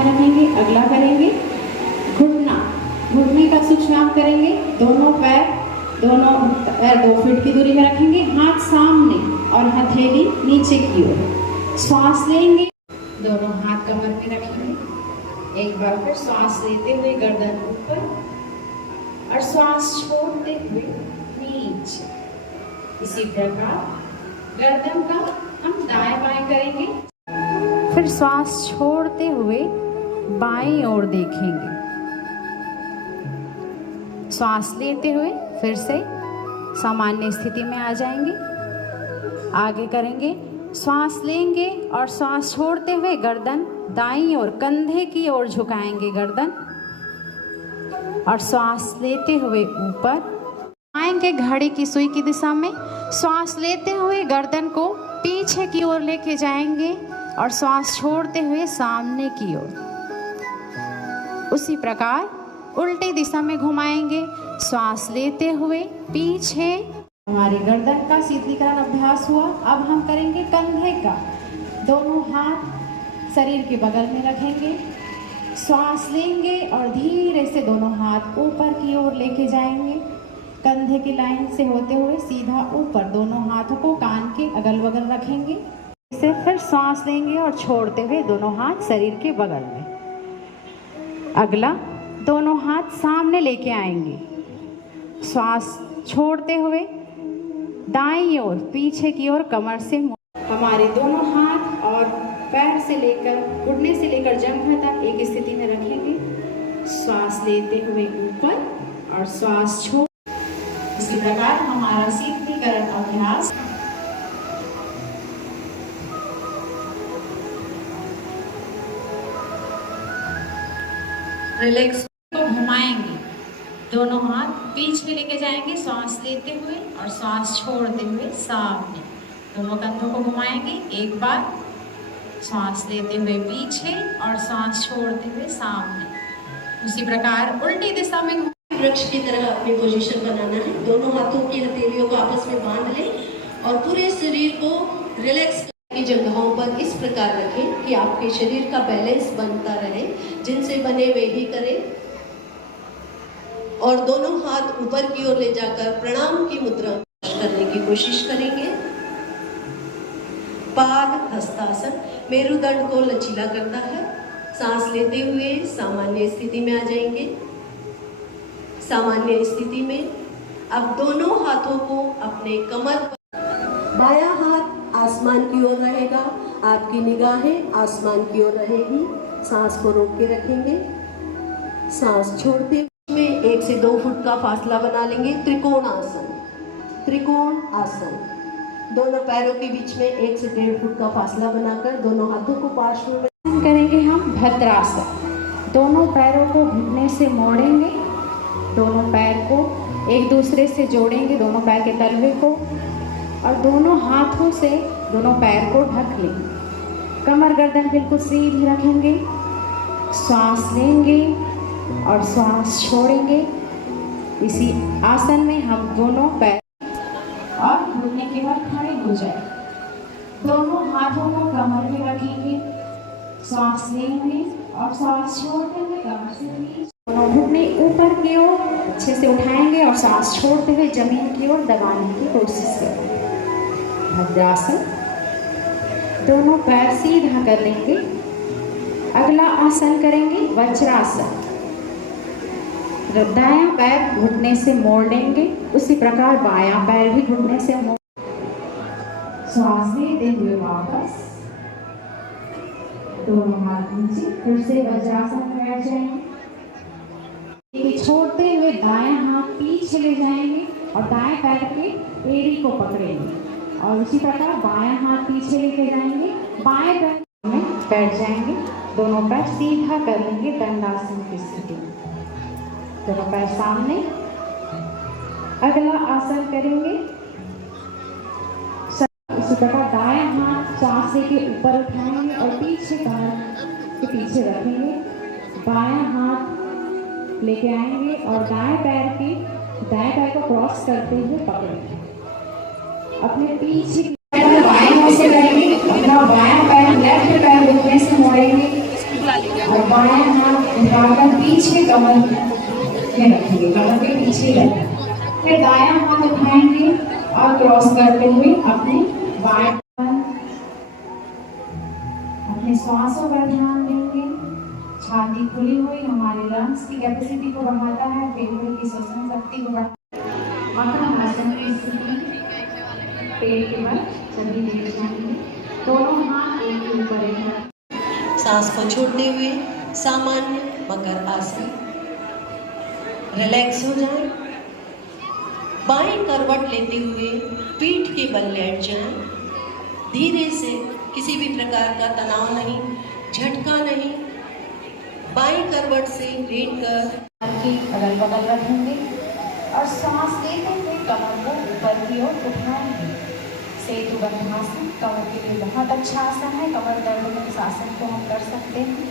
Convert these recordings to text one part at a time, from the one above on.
में रखेंगे। अगला करेंगे घुटना, घुटने का सूक्ष्म करेंगे। दोनों पैर 2 फीट की दूरी में रखेंगे, हाथ सामने और हथेली नीचे की ओर। श्वास लेंगे, दोनों हाथ कमर में रखेंगे। एक बार फिर श्वास लेते हुए गर्दन ऊपर और श्वास छोड़ते हुए नीचे। इसी प्रकार गर्दन का हम दाएं बाएं करेंगे। फिर श्वास छोड़ते हुए बाईं ओर देखेंगे। श्वास लेते हुए फिर से सामान्य स्थिति में आ जाएंगे। आगे करेंगे, श्वास लेंगे और श्वास छोड़ते हुए गर्दन दाईं ओर कंधे की ओर झुकाएंगे गर्दन, और श्वास लेते हुए ऊपर आएंगे घड़ी की सुई की दिशा में। श्वास लेते हुए गर्दन को पीछे की ओर लेके जाएंगे और श्वास छोड़ते हुए सामने की ओर। उसी प्रकार उल्टी दिशा में घुमाएंगे। श्वास लेते हुए पीछे। हमारी गर्दन का शीतलीकरण अभ्यास हुआ। अब हम करेंगे कंधे का। दोनों हाथ शरीर के बगल में रखेंगे। श्वास लेंगे और धीरे से दोनों हाथ ऊपर की ओर लेके जाएंगे, कंधे की लाइन से होते हुए सीधा ऊपर। दोनों हाथों को कान के अगल बगल रखेंगे। इसे फिर श्वास लेंगे और छोड़ते हुए दोनों हाथ शरीर के बगल में। अगला, दोनों हाथ सामने लेके आएंगे। श्वास छोड़ते हुए दाईं ओर पीछे की ओर कमर से। हमारे दोनों हाथ और पैर से लेकर घुटने से लेकर जंघा तक एक स्थिति में रखेंगे। श्वास लेते हुए ऊपर और श्वास छोड़। इसी प्रकार हमारा शीतलीकरण अभ्यास। रिलैक्स को घुमाएंगे। दोनों हाथ पीछे लेके जाएंगे श्वास लेते हुए और श्वास छोड़ते हुए सामने। दोनों कंधों को घुमाएंगे। एक बार श्वास लेते हुए पीछे और श्वास छोड़ते हुए सामने। उसी प्रकार उल्टी दिशा में वृक्ष की तरह अपनी पोजीशन बनाना है। दोनों हाथों की हथेलियों को आपस में बांध लें और पूरे शरीर को रिलैक्स की जगहों पर इस प्रकार रखें कि आपके शरीर का बैलेंस बनता रहे। जिनसे बने वे ही करें और दोनों हाथ ऊपर की ओर ले जाकर प्रणाम की मुद्रा करने की कोशिश करेंगे। पाद हस्तासन मेरुदंड को लचीला करता है। सांस लेते हुए सामान्य स्थिति में आ जाएंगे। सामान्य स्थिति में अब दोनों हाथों को अपने कमर पर, बायां हाथ आसमान की ओर रहेगा, आपकी निगाहें आसमान की ओर रहेगी। सांस को रोक के रखेंगे। सांस छोड़ते हुए 1 से 2 फुट का फासला बना लेंगे। त्रिकोण आसन, त्रिकोण आसन। दोनों पैरों के बीच में 1 से 1.5 फुट का फासला बनाकर दोनों हाथों को पार्श्व में करेंगे। हम भद्रासन। दोनों पैरों को घुटने से मोड़ेंगे। दोनों पैर को एक दूसरे से जोड़ेंगे, दोनों पैर के तलवे को, और दोनों हाथों से दोनों पैर को ढक लेंगे। कमर गर्दन बिल्कुल सीधी रखेंगे। श्वास लेंगे और श्वास छोड़ेंगे। इसी आसन में हम दोनों पैर और घुटने के बाद खड़े हो जाए। दोनों हाथों को कमर में रखेंगे। श्वास लेंगे और श्वास छोड़ते हुए कमर से नीचे। दोनों घुटने ऊपर की ओर अच्छे से उठाएंगे और सांस छोड़ते हुए जमीन की ओर दबाने की कोशिश करेंगे। भद्रासन। दोनों पैर सीधा कर लेंगे। अगला आसन करेंगे वज्रासन। दायां पैर घुटने से मोड़ लेंगे। उसी प्रकार बायां पैर भी घुटने से मोड़। श्वास लेते हुए वापस दोनों हाथ नीचे। फिर से वज्रासन में बैठ जाएंगे। छोड़ते हुए दाएं हाथ पीछे ले जाएंगे और दाएं पैर के एड़ी को पकड़ेंगे और उसी प्रकार बायां हाथ पीछे लेके जाएंगे। बाएं पैर में बैठ जाएंगे। दोनों पैर सीधा कर लेंगे दंडासन की स्थिति में। दोनों पैर सामने। अगला आसन करेंगे। इसी प्रकार दाएं हाथ सांस के ऊपर उठाएंगे और पीछे कमर के पीछे रखेंगे। बायां हाथ लेके आएंगे और दाएं पैर को क्रॉस करते हुए पकड़ेंगे। अपने पीछे बाएं हाथ से करेंगे। अपना बायां पैर लेफ्ट पैर घुटने से मोड़ेंगे। और बायां हाथ उठाकर पीछे कमर में रखेंगे, कमर के पीछे रखेंगे। फिर दायां हाथ उठाएंगे और क्रॉस करते हुए अपने बाएं अपने श्वासों पर ध्यान देंगे। छाती खुली हुई हमारे लंग्स की कैपेसिटी को बढ़ाता है, फेफड़े की श्वसन शक्ति को बढ़ाता है। मकर आसन की स्थिति पेट के बल सभी लेट जाएंगे, दोनों हाथ एक के ऊपर एक रखें। सांस को छोड़ते हुए सामान्य मकर आसन रिलैक्स हो जाए। बाएं करवट लेते हुए पीठ के बल लेट जाएं। धीरे से, किसी भी प्रकार का तनाव नहीं, झटका नहीं। बाएं करवट से लेटकर के अगल बगल रखेंगे और सांस लेते हुए कमर को ऊपर की ओर उठाएंगे। सेतुबंधासन कमर के लिए बहुत अच्छा आसन है। कमर दर्द में इस आसन को हम कर सकते हैं।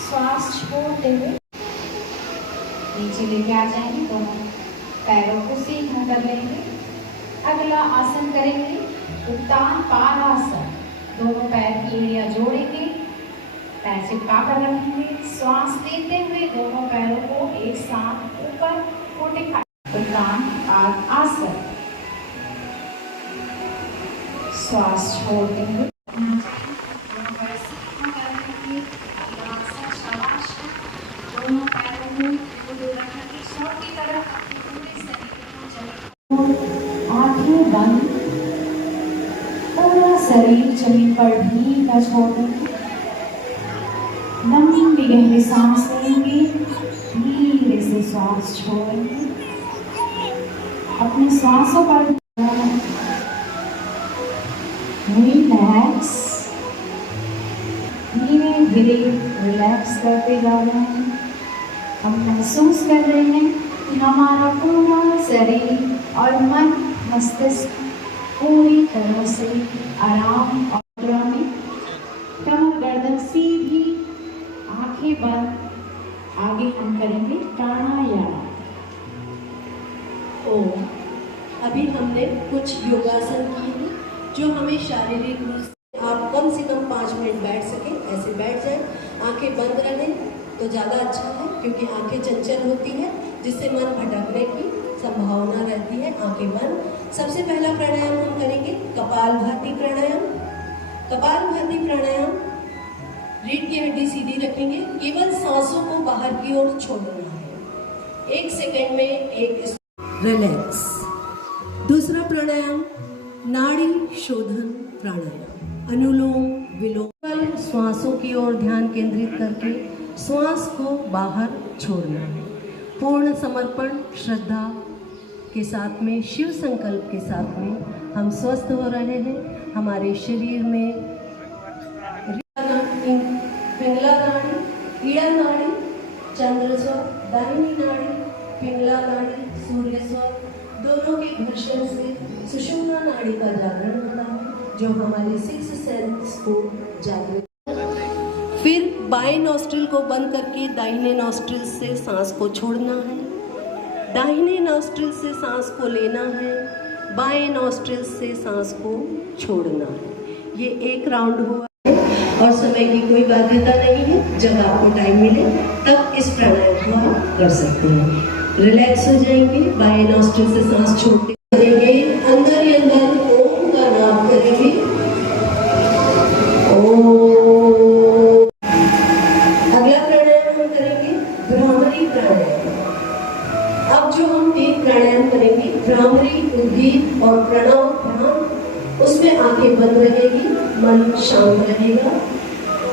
श्वास छोड़ते हुए नीचे लेके आ जाएंगे, दोनों पैरों को सीधा कर लेंगे। अगला आसन करेंगे उत्तान पादासन। दोनों पैर की एड़ियां जोड़ेंगे, पैर चिपका कर रखेंगे। श्वास लेते हुए दोनों पैरों को एक साथ ऊपर उठाएं। उत्तान पादासन। श्वास छोड़ते हुए दोनों पैरों को रखेंगे शॉट की तरफ, पूरे शरीर को आंखें बंद, पूरा शरीर जमीन पर ढीला छोड़ देंगे। लंबी गहरी सांस लेंगे, धीरे से श्वास छोड़ेंगे। अपने श्वासों पर रिलैक्स, धीरे धीरे रिलैक्स करते जा रहे हैं। हम महसूस कर रहे हैं कि हमारा पूरा शरीर और मन मस्तिष्क पूरी तरह से आराम और में। कमर गर्दन सीधी, आंखें बंद। आगे हम करेंगे प्राणायाम। ओम। अभी हमने कुछ योगासन किए हैं जो हमें शारीरिक रूप से, आप कम से कम 5 मिनट बैठ सकें, ऐसे बैठ जाएं। आंखें बंद रहें तो ज़्यादा अच्छा है, क्योंकि आंखें चंचल होती है जिससे मन भटकने की संभावना रहती है। आंखें बंद। सबसे पहला प्राणायाम हम करेंगे कपालभाति प्राणायाम। कपालभाति प्राणायाम, रीढ़ की हड्डी सीधी रखेंगे, केवल सांसों को बाहर की ओर छोड़ना है। 1 सेकंड में एक रिलैक्स। दूसरा प्राणायाम नाड़ी शोधन प्राणायाम, अनुलोम विलोम। श्वासों की ओर ध्यान केंद्रित करके श्वास को बाहर छोड़ना है। पूर्ण समर्पण, श्रद्धा के साथ में, शिव संकल्प के साथ में हम स्वस्थ हो रहे हैं। हमारे शरीर में पिंगला नाड़ी, ईड़ा नाड़ी, चंद्र स्वर, दाहिनी नाड़ी, पिंगला नाड़ी, सूर्य स्वर, दोनों के घर्षण से सुषुम्ना नाड़ी का जागरण होता है, जो हमारे 6 सेंस को जागृत। फिर बाएं नॉस्ट्रिल को बंद करके दाहिने नॉस्ट्रिल से सांस को छोड़ना है। दाहिने नॉस्ट्रिल से सांस को लेना है, बाएं नॉस्ट्रिल से सांस को छोड़ना है। ये 1 राउंड हुआ है और समय की कोई बाध्यता नहीं है। जब आपको टाइम मिले तब इस प्राणायाम को आप कर सकते हैं। रिलैक्स हो जाएंगे, बाएं नॉस्ट्रिल से सांस छोड़ते करेंगे, अंदर ही अंदर ओम का नाम करेंगे। ओम। अगला प्राणायाम हम करेंगे भ्रामरी प्राणायाम। अब जो हम 3 प्राणायाम करेंगे, भ्रामरी, उद्गीत और प्रणव ध्यान, उसमें आंखें बंद रहेगी, मन शांत रहेगा।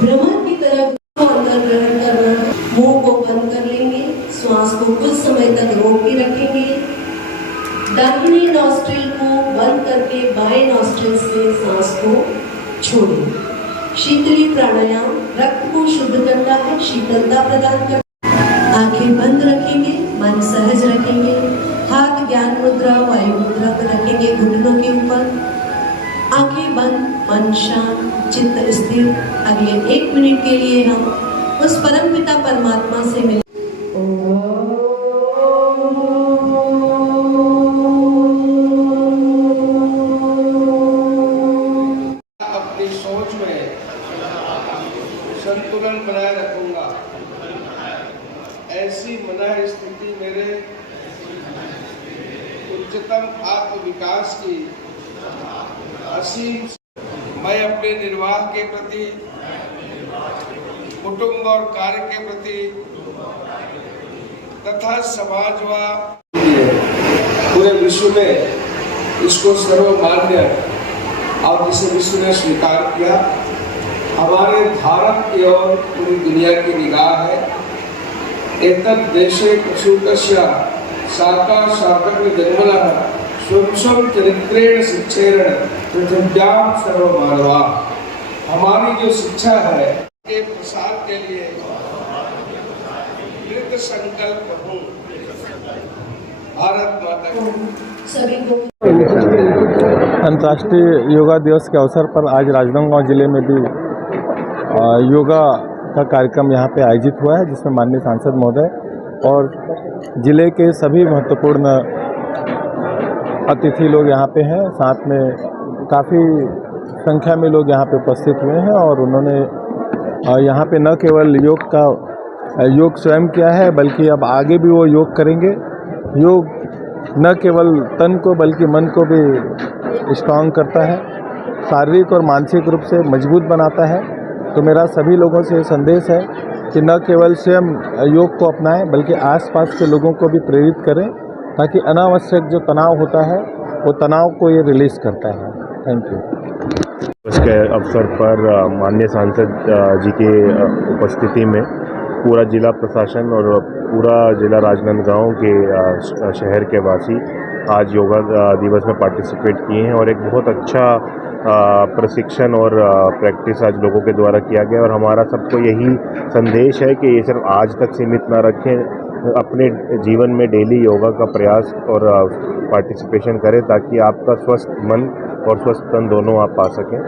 भ्रमर की तरफ अंदर ग्रहण करना है, मुंह को बंद कर लेंगे, श्वास को कुछ समय तक रोक के रखेंगे। दाहिनी नॉस्ट्रिल को बंद करके बाएं नॉस्ट्रिल से सांस को छोड़ें। शीतली प्राणायाम रक्त को शुद्ध करता है, शीतलता प्रदान करता है। आंखें बंद रखेंगे, मन सहज रखेंगे, हाथ ज्ञान मुद्रा, वायु मुद्रा पर रखेंगे घुटनों के ऊपर। आंखें बंद, मन शांत, चित्त स्थिर। अगले 1 मिनट के लिए हम उस परमपिता परमात्मा से मिले। अपनी सोच में संतुलन बनाए रखूंगा। ऐसी मनः स्थिति मेरे उच्चतम आत्म विकास की असीम। मैं अपने निर्वाह के प्रति, कुटुंब और कार्य के प्रति तथा समाज व पूरे विश्व में इसको सर्वमान्य और जिसे विश्व ने स्वीकार किया, हमारे भारत की ओर पूरी दुनिया की निगाह है। एतद् देशे प्रसूतस्य शाका शाकं जन्मनः स्वं स्वं चरित्रेण शिक्षेण पृथिव्यां सर्वमानवा। हमारी जो शिक्षा है के प्रसार के लिए कृत संकल्प हूँ। भारत माता की। सभी को अंतर्राष्ट्रीय योगा दिवस के अवसर पर आज राजनांदगांव जिले में भी योगा का कार्यक्रम यहाँ पे आयोजित हुआ है, जिसमें माननीय सांसद महोदय और जिले के सभी महत्वपूर्ण अतिथि लोग यहाँ पे हैं। साथ में काफ़ी संख्या में लोग यहाँ पे उपस्थित हुए हैं और उन्होंने यहाँ पे न केवल योग स्वयं किया है, बल्कि अब आगे भी वो योग करेंगे। योग न केवल तन को बल्कि मन को भी स्ट्रांग करता है, शारीरिक और मानसिक रूप से मजबूत बनाता है। तो मेरा सभी लोगों से संदेश है कि न केवल स्वयं योग को अपनाएं, बल्कि आसपास के लोगों को भी प्रेरित करें, ताकि अनावश्यक जो तनाव होता है वो तनाव को ये रिलीज़ करता है। Thank you. इसके अवसर पर माननीय सांसद जी की उपस्थिति में पूरा जिला प्रशासन और पूरा जिला राजनांदगांव के शहर के वासी आज योगा दिवस में पार्टिसिपेट किए हैं और एक बहुत अच्छा प्रशिक्षण और प्रैक्टिस आज लोगों के द्वारा किया गया। और हमारा सबको यही संदेश है कि ये सिर्फ आज तक सीमित ना रखें, अपने जीवन में डेली योगा का प्रयास और पार्टिसिपेशन करें, ताकि आपका स्वस्थ मन और स्वस्थ तन दोनों आप पा सकें।